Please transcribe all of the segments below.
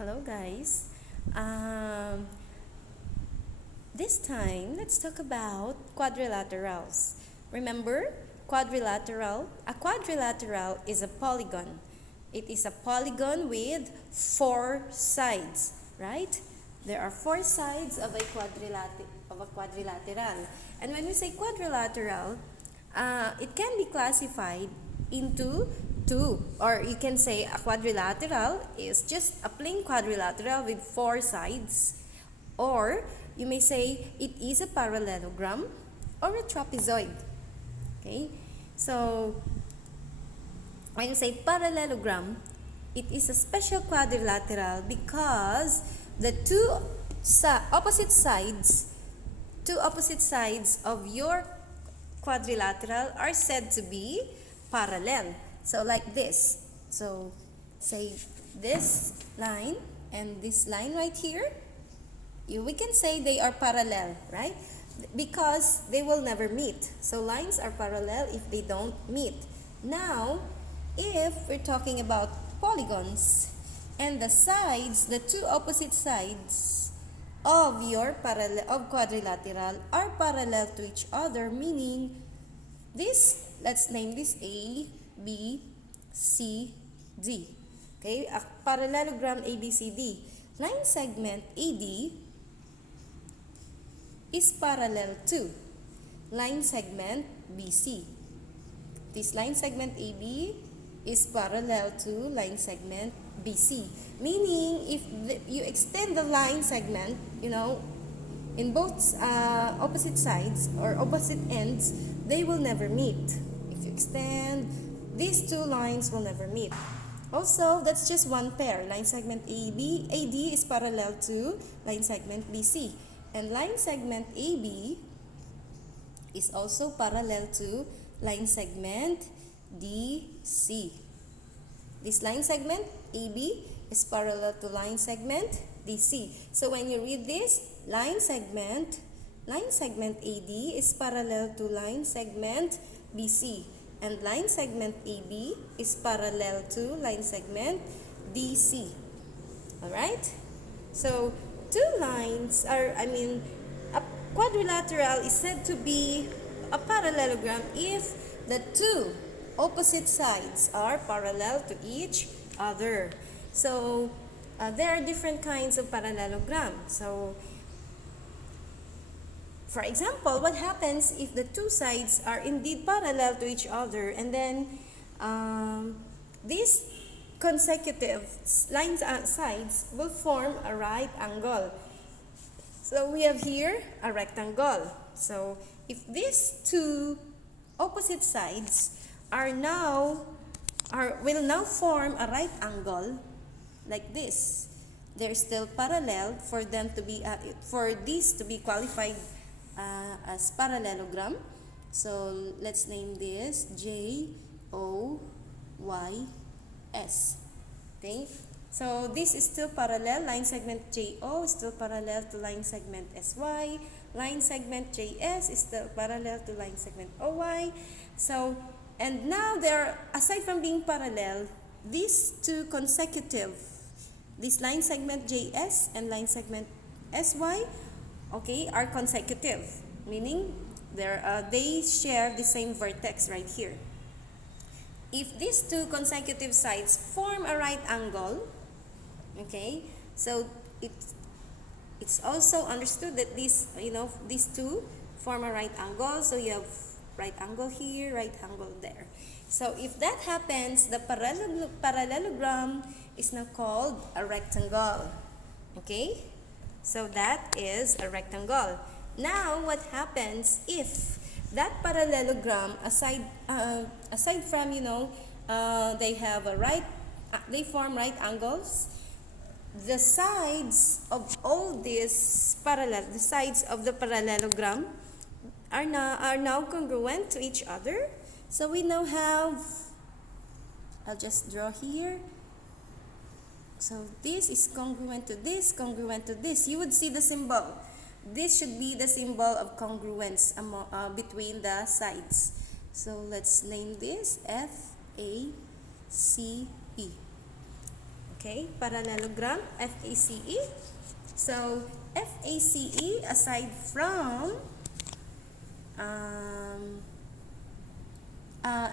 Hello guys. Um, this time, let's talk about quadrilaterals. Remember, a quadrilateral is a polygon. It is a polygon with four sides, right? There are four sides of a quadrilateral. And when we say quadrilateral, it can be classified into two, or you can say a quadrilateral is just a plain quadrilateral with four sides, or you may say it is a parallelogram or a trapezoid. Okay, so when you say parallelogram, it is a special quadrilateral because the opposite sides of your quadrilateral are said to be parallel. So like this. So say this line and this line right here, we can say they are parallel, right? Because they will never meet. So lines are parallel if they don't meet. Now, if we're talking about polygons and the sides, the two opposite sides of your quadrilateral are parallel to each other, meaning this, let's name this A, B, C, D. Okay, a parallelogram ABCD. Line segment AD is parallel to line segment BC. This line segment AB is parallel to line segment BC. Meaning, if you extend the line segment, in both opposite sides or opposite ends, they will never meet. If you extend, these two lines will never meet. Also, that's just one pair. Line segment AD is parallel to line segment BC. And line segment AB is also parallel to line segment DC. This line segment AB is parallel to line segment DC. So when you read this, line segment AD is parallel to line segment BC. And line segment AB is parallel to line segment DC. Alright? So, a quadrilateral is said to be a parallelogram if the two opposite sides are parallel to each other. So, there are different kinds of parallelogram. So, for example, what happens if the two sides are indeed parallel to each other, and then these consecutive sides will form a right angle. So we have here a rectangle. So if these two opposite sides will now form a right angle like this, they're still parallel for them to be for this to be qualified as parallelogram. So let's name this JOYS. Okay, so this is still parallel. Line segment JO is still parallel to line segment SY. Line segment JS is still parallel to line segment OY. So, and now aside from being parallel, these two consecutive, this line segment JS and line segment SY, okay, are consecutive, meaning they share the same vertex right here. If these two consecutive sides form a right angle, okay, so it's also understood that these two form a right angle. So you have right angle here, right angle there. So if that happens, the parallelogram is now called a rectangle. Okay, so that is a rectangle. Now what happens if that parallelogram, aside from they form right angles, the sides of all these the sides of the parallelogram are now congruent to each other. So we now have, I'll just draw here. So this is congruent to this, congruent to this. You would see the symbol. This should be the symbol of congruence between the sides. So let's name this FACP. Okay, parallelogram, FACE. So, FACE, aside from,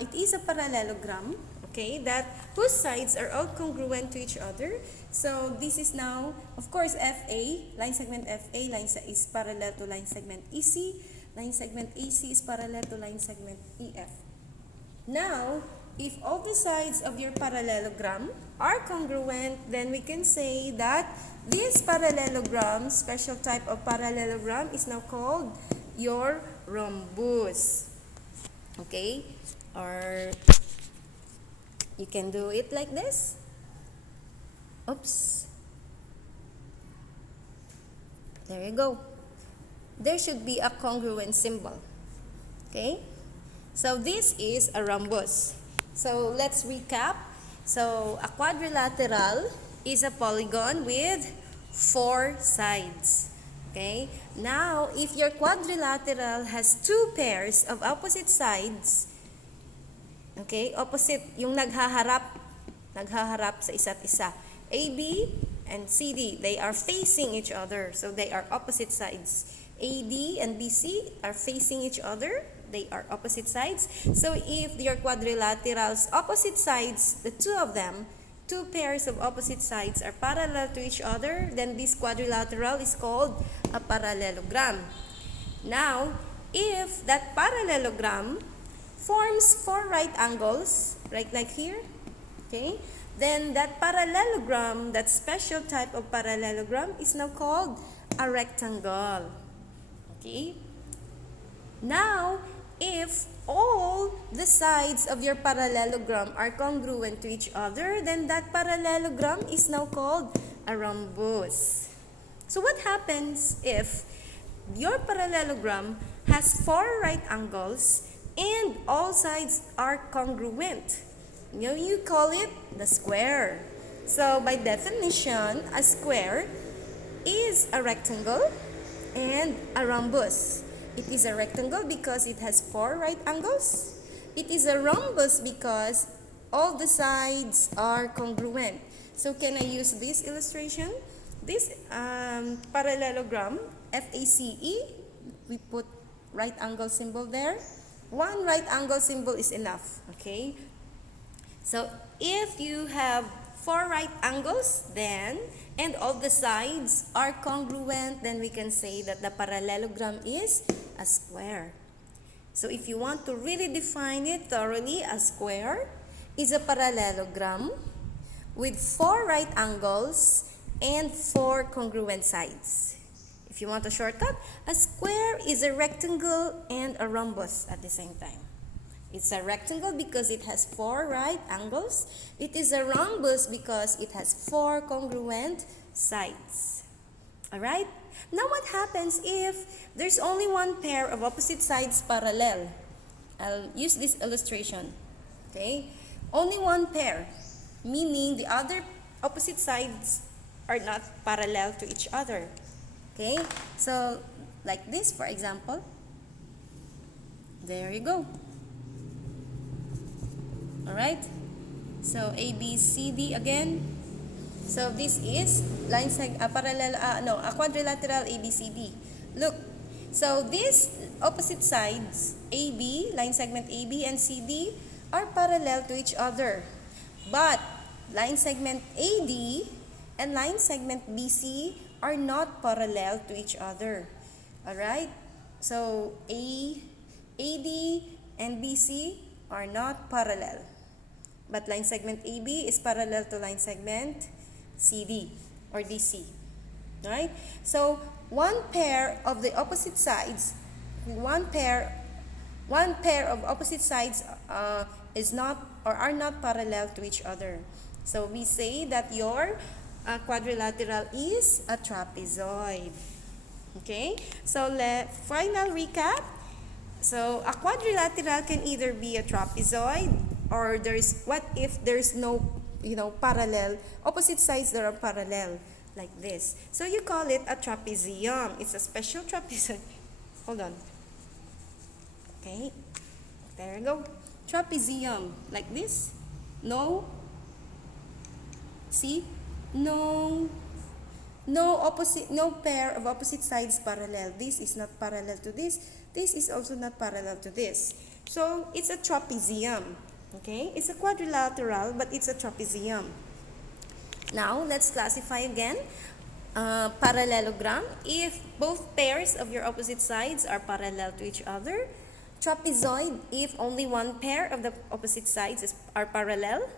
it is a parallelogram, okay, that whose sides are all congruent to each other. So, this is now, of course, FA, line segment FA, is parallel to line segment EC. Line segment AC is parallel to line segment EF. Now, if all the sides of your parallelogram are congruent, then we can say that this parallelogram, special type of parallelogram, is now called your rhombus. Okay? Or you can do it like this. Oops. There you go. There should be a congruent symbol. Okay? So this is a rhombus. So let's recap. So a quadrilateral is a polygon with 4 sides. Okay? Now, if your quadrilateral has 2 pairs of opposite sides, okay, opposite, yung naghaharap sa isa't isa. AB and CD, they are facing each other. So they are opposite sides. AD and BC are facing each other. They are opposite sides. So if your quadrilaterals opposite sides, the two of them, 2 pairs of opposite sides are parallel to each other, then this quadrilateral is called a parallelogram. Now, if that parallelogram forms 4 right angles, right like here, okay, then that parallelogram, that special type of parallelogram, is now called a rectangle. Okay? Now, if all the sides of your parallelogram are congruent to each other, then that parallelogram is now called a rhombus. So what happens if your parallelogram has 4 right angles and all sides are congruent? You call it the square. So by definition, a square is a rectangle and a rhombus. It is a rectangle because it has 4 right angles. It is a rhombus because all the sides are congruent. So can I use this illustration? This parallelogram, FACE, we put right angle symbol there. 1 right angle symbol is enough, okay? So if you have 4 right angles, then, and all the sides are congruent, then we can say that the parallelogram is a square. So if you want to really define it thoroughly, a square is a parallelogram with 4 right angles and 4 congruent sides. If you want a shortcut, a square is a rectangle and a rhombus at the same time. It's a rectangle because it has 4 right angles. It is a rhombus because it has 4 congruent sides. Alright? Now what happens if there's only 1 pair of opposite sides parallel? I'll use this illustration. Okay? Only 1 pair, meaning the other opposite sides are not parallel to each other. Okay? So, like this, for example. There you go. Alright? So, A, B, C, D again. So, this is a quadrilateral A, B, C, D. Look. So, these opposite sides, AB, line segment AB and CD, are parallel to each other. But, line segment AD and line segment BC are not parallel to each other. Alright? So, AD and BC are not parallel. But line segment AB is parallel to line segment CD or DC. Right? So, 1 pair of the opposite sides, one pair of opposite sides is not or are not parallel to each other. So, we say that your quadrilateral is a trapezoid. Okay? So, final recap. So, a quadrilateral can either be a trapezoid or what if there's no, parallel, opposite sides that are parallel, like this. So, you call it a trapezium. It's a special trapezoid. Hold on. Okay. There you go. Trapezium, like this. No. See? no no pair of opposite sides parallel. This is not parallel to this. This is also not parallel to this. So it's a trapezium. Okay, it's a quadrilateral, but it's a trapezium. Now let's classify again. Parallelogram, if both pairs of your opposite sides are parallel to each other. Trapezoid, if only one pair of the opposite sides are parallel,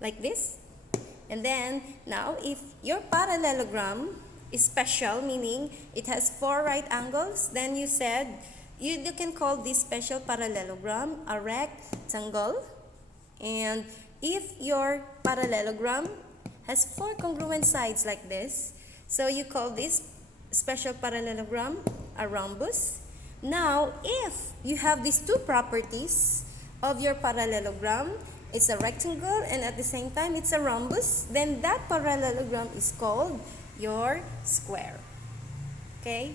like this. And then, now, if your parallelogram is special, meaning it has 4 right angles, then you said, you can call this special parallelogram a rectangle. And if your parallelogram has 4 congruent sides like this, so you call this special parallelogram a rhombus. Now, if you have these 2 properties of your parallelogram, it's a rectangle and at the same time it's a rhombus, then that parallelogram is called your square. Okay?